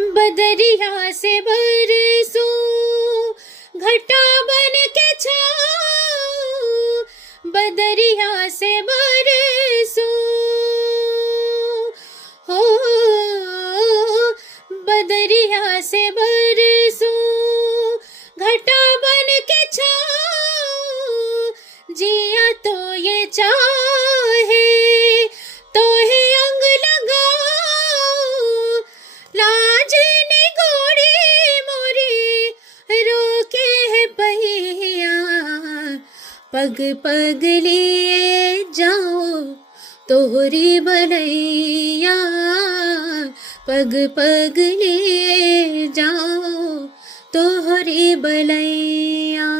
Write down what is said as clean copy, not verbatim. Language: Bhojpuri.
बदरिया से बरसो घटा बन के छाओ, बदरिया से बरसो हो, बदरिया से बरसो घटा बन के छाओ, जिया तो ये चाहे तो ही अंग लगाओ, लाज निगोड़ी मोरी रोके है पहिया, पग पग लिए जाओ तोहरी भलैया, पग पग लिए जाओ तोहरी भलैया।